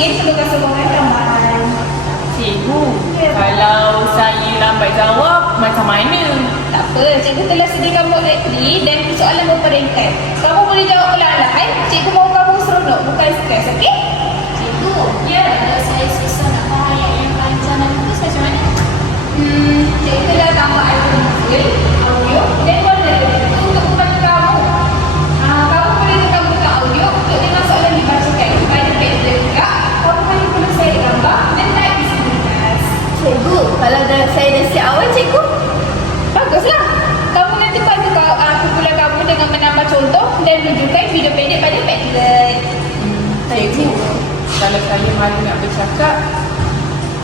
mungkin perlukan sokongan tambahan. Cikgu, kalau saya lambat jawab, macam mana? Tak apa, cikgu telah sediakan mock ready dan soalan berperingkat. Kamu boleh jawab perlahan-lahan. Cikgu mahu kamu seronok, bukan stres, okey? Cikgu, kalau saya susah nak faham yang panjang dan bagus macam mana? Cikgu telah tambah item audio dan warna tertentu untuk membantu kamu. Kamu boleh tekan butang audio untuk dengar soalan dibacakan. Pada Padlet juga, kamu hanya perlu share gambar dan type isi tugas. Cikgu, kalau saya dah siap awal, cikgu. Baguslah. Kamu nanti bantu kumpulan kamu dengan menambah contoh dan menunjukkan video pendek pada Padlet. Cikgu, kalau saya malu nak bercakap,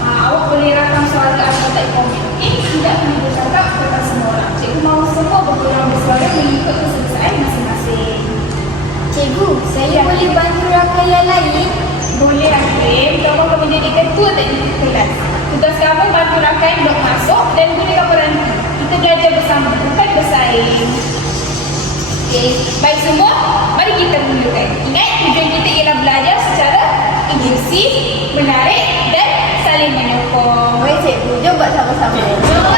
Awak boleh rakam suara atau type komen. Tidak perlu bercakap depan semua orang. Cikgu mahu semua bergurau bersuara mengikut keselesaan masing-masing. Cikgu, saya boleh bantu rakan yang lain? Boleh Akrim, kamu akan menjadi ketua teknik kelas. Tugas kamu bantu rakan blok masuk dan gunakan peranti. Kita belajar bersama, bukan bersaing. Okey, baik semua, mari kita mulakan. Ingat, tujuan kita ialah belajar secara inklusif, menarik dan saling menyokong. Baik, cikgu. Jom buat sama-sama.